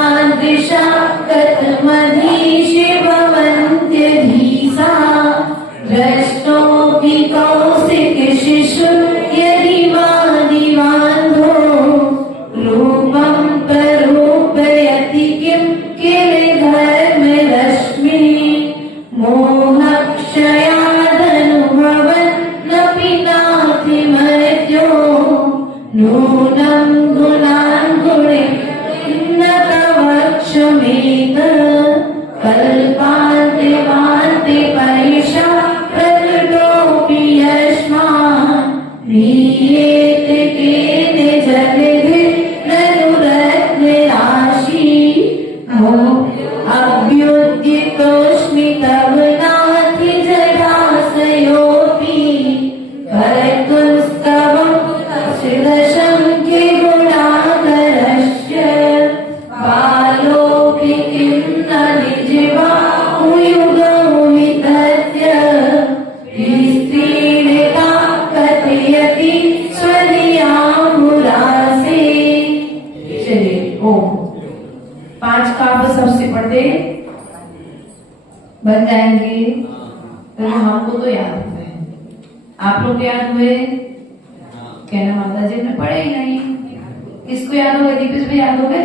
तादृशा कथमधीशि भवन्त्यधीसा दृष्टोऽपि कौशिकशिशु यदि वादिवान्धो रूपं प्ररूपयति किं किल धर्मरश्मि मोहक्षयादनुभवन्नपि नाति मर्त्यो नूनं गुणान् गुणे न तवक्षमेत कल्पान्ते वान्ते परिशा प्रकृतोऽपि यस्मात् ह्रियेते केते जगति ननुरत्नराशि अभ्युद्यतोऽस्मि तव नाथि जटाशयोऽपि कर्तुस्तवं शिरशङ्के गुणाकरस्य बालोऽपि किं न निजवा उयुगो वितत्य स्त्रीणता कथयति स्वदीयामुरासे। चलिए ओम 5 काव्य सबसे पढ़ते बन जाएंगे। तो हमको तो याद हुए, आप लोग याद हुए? कहना माता जी ने पढ़े ही नहीं। किसको याद हो गए? दीपेश भी याद हो गए?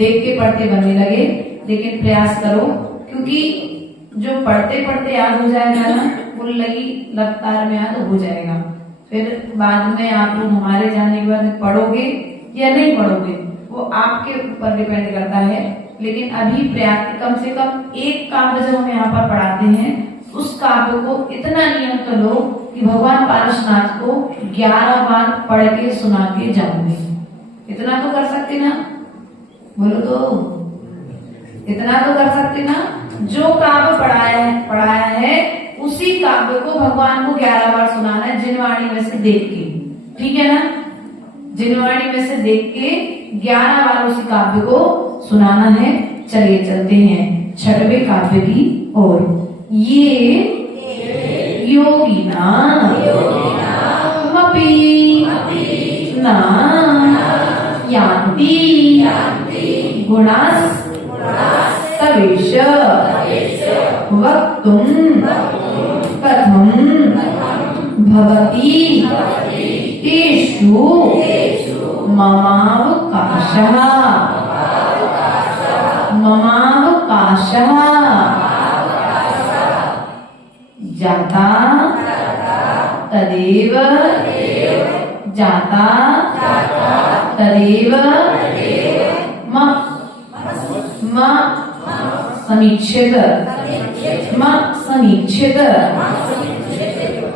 देख के पढ़ते बनने लगे, लेकिन प्रयास करो, क्योंकि जो पढ़ते पढ़ते याद हो जाएगा ना, वो लगी रफ्तार में याद हो जाएगा। फिर बाद में आप लोग हमारे जाने के बाद पढ़ोगे या नहीं पढ़ोगे, वो आपके ऊपर डिपेंड करता है। लेकिन अभी प्रयास, कम से कम एक काव्य जब हम यहाँ पर पढ़ाते हैं, उस काव्य को इतना नियम तो लो कि भगवान पारसनाथ को 11 बार पढ़ के सुना के जाओगे। इतना तो कर सकते ना? बोलो तो, इतना तो कर सकते ना? जो काव्य पढ़ाया है उसी काव्य को भगवान को 11 बार सुनाना है, जिनवाणी में से देख के। ठीक है ना? जिनवाणी में से देख के 11 बार उसी काव्य को सुनाना है। चलिए चलते हैं 6वें काव्य की ओर। ये योगिना मपि न यान्ति गुणास्तवेश वक्तुं कथं भवति तेषु ममावकाशः जाता तदेव जाता तदेव समीक्षित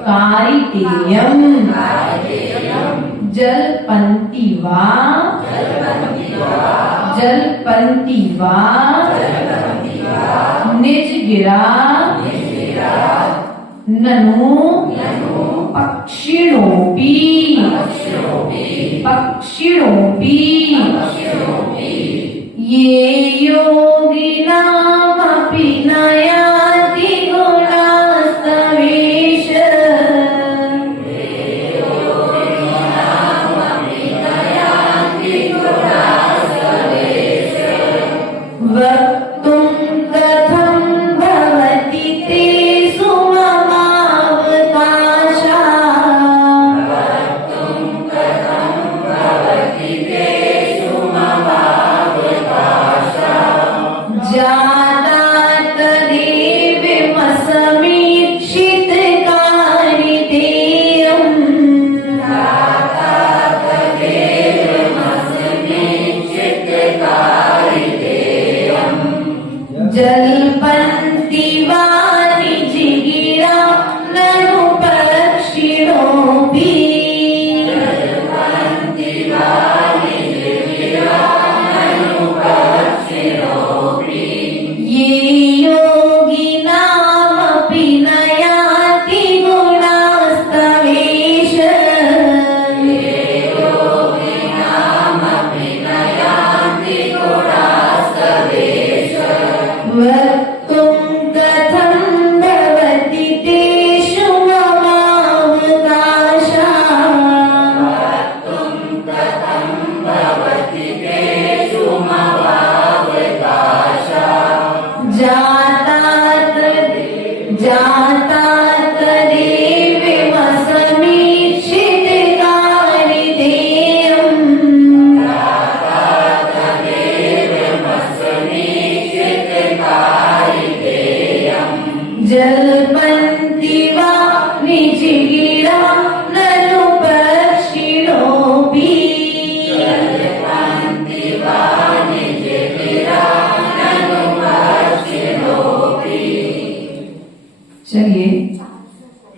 कारितेयं जलपन्ति वा निजगिरा ननु पक्षिणोऽपि ये योगिनामपि न यान्ति गुणास्तवेश वक्तुं कथं भवति तेषु ममावकाशः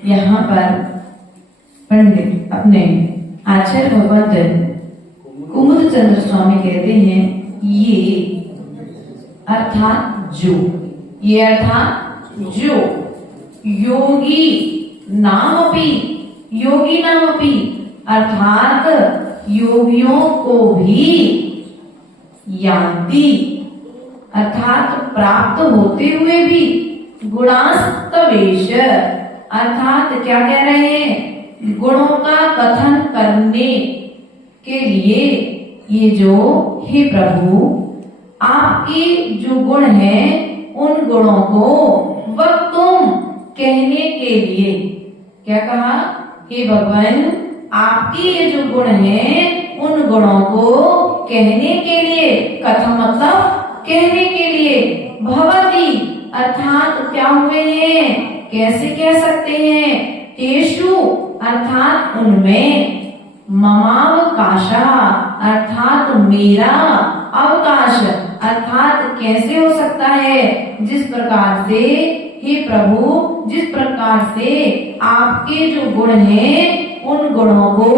यहाँ पर पंडित अपने आचार्य भगवत कुमुद चंद्र स्वामी कहते हैं ये अर्थात जो, ये अर्थात जो योगी नामपि, योगी नामपि अर्थात योगियों को भी यान्ति अर्थात प्राप्त होते हुए भी गुणास्तवेश अर्थात क्या कह रहे हैं, गुणों का कथन करने के लिए ये जो हे प्रभु आपके जो गुण हैं उन गुणों को वक्तुम कहने के लिए, क्या कहा, हे भगवान आपके ये जो गुण हैं उन गुणों को कहने के लिए, कथम मतलब कहने के लिए, भवती अर्थात क्या हुए हैं, कैसे कह सकते हैं, तेषु अर्थात उनमें, ममावकाशा अर्थात मेरा अवकाश अर्थात कैसे हो सकता है, जिस प्रकार से हे प्रभु जिस प्रकार से आपके जो गुण हैं उन गुणों को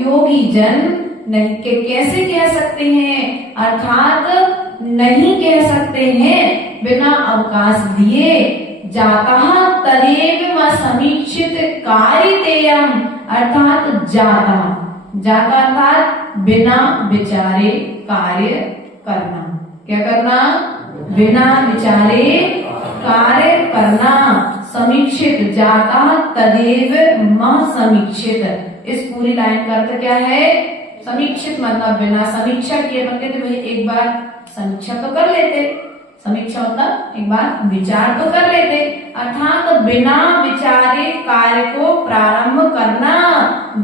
योगी जन नहीं कैसे कह सकते हैं, अर्थात नहीं कह सकते हैं बिना अवकाश दिए, जाता तदेव व समीक्षित कारितेयम अर्थात जाता, जाता अर्थात बिना विचारे कार्य करना, क्या करना, बिना विचारे कार्य करना, समीक्षित जाता तदेव म समीक्षित, इस पूरी लाइन का अर्थ क्या है, समीक्षित मतलब बिना समीक्षा किए, कहते भाई एक बार समीक्षा तो कर लेते, समीक्षा मतलब एक बार विचार तो कर लेते, अर्थात बिना विचारे कार्य को प्रारंभ करना,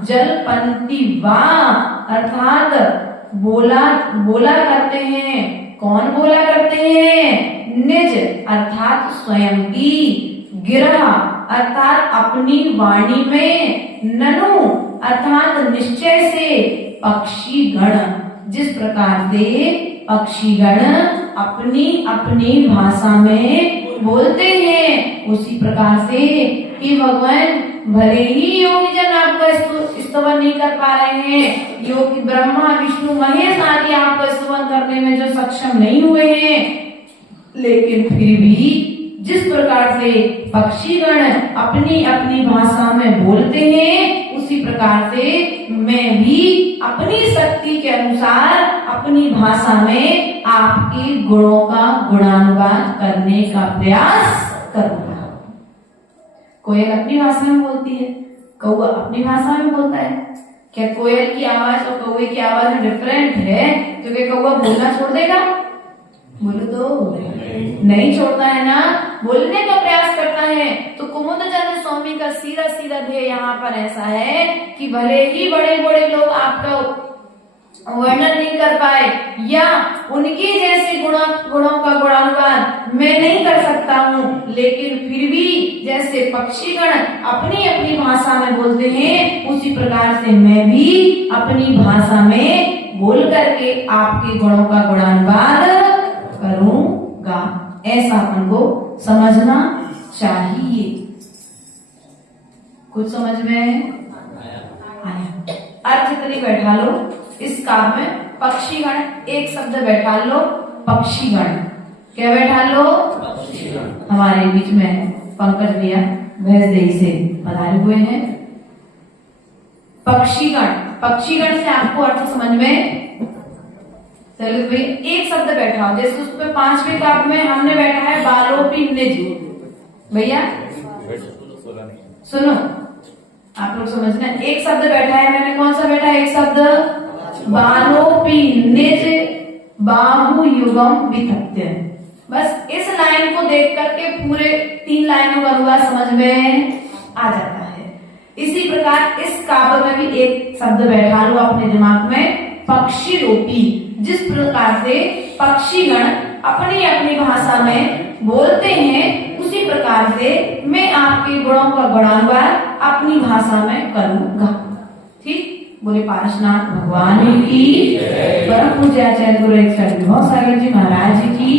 जलपंती वा अर्थात बोला करते हैं, कौन बोला करते हैं, निज अर्थात स्वयं की, गिरह अर्थात अपनी वाणी में, ननु अर्थात निश्चय से, पक्षी गण जिस प्रकार से पक्षीगण अपनी अपनी भाषा में बोलते हैं उसी प्रकार से कि भगवान भले ही योगी जन आपका स्तवन नहीं कर पा रहे हैं, योगी ब्रह्मा विष्णु महेश आदि आपका स्तवन करने में जो सक्षम नहीं हुए हैं, लेकिन फिर भी जिस प्रकार से पक्षीगण अपनी अपनी भाषा में बोलते हैं उसी प्रकार से मैं भी अपनी शक्ति के अनुसार अपनी भाषा में आपके गुणों का गुणानुवाद करने का प्रयास करूंगा। कोयल अपनी भाषा में बोलती है, कौवा अपनी भाषा में बोलता है, क्या कोयल की आवाज और कौवे की आवाज में डिफरेंट है तो क्या कौवा बोलना छोड़ देगा, बोलो तो नहीं छोड़ता है ना, बोलने का प्रयास करता है। तो कुमुद चंद्र स्वामी का सीधा सीधा ध्येय यहाँ पर ऐसा है कि भले ही बड़े बड़े लोग आपका वर्णन नहीं कर पाए या उनके जैसे गुणों का गुणानुवाद मैं नहीं कर सकता हूँ, लेकिन फिर भी जैसे पक्षीगण अपनी अपनी भाषा में बोलते हैं उसी प्रकार से मैं भी अपनी भाषा में बोल करके आपके गुणों का गुणानुवाद करूंगा, ऐसा अपन को समझना चाहिए। कुछ समझ में आया? अर्थ इतनी बैठा लो इस काम में, पक्षीगण एक शब्द बैठा लो, पक्षीगण क्या बैठा लो, हमारे बीच में पंकज भैया भैंसदेही से पधारे हुए हैं। पक्षीगण, पक्षीगण से आपको अर्थ समझ में चलो भाई, एक शब्द बैठा हो जैसे उस पर 5वें काव्य में हमने बैठा है बालोपी निज, भैया सुनो आप लोग समझना, एक शब्द बैठा है, मैंने कौन सा बैठा है, एक शब्द बालोपी निज बाहु युगम विधत्य, बस इस लाइन को देख करके पूरे 3 लाइनों का अनुवाद समझ में आ जाता है। इसी प्रकार इस काव्य में भी एक शब्द बैठा लो अपने दिमाग में, पक्षी रूपी, जिस प्रकार से पक्षीगण अपनी अपनी भाषा में बोलते हैं उसी प्रकार से मैं आपके गुणों का गुणानुवाद अपनी भाषा में करूंगा। ठीक, बोले पारसनाथ भगवान की, परम पूज्य आचार्य गुरु एक सागर जी महाराज की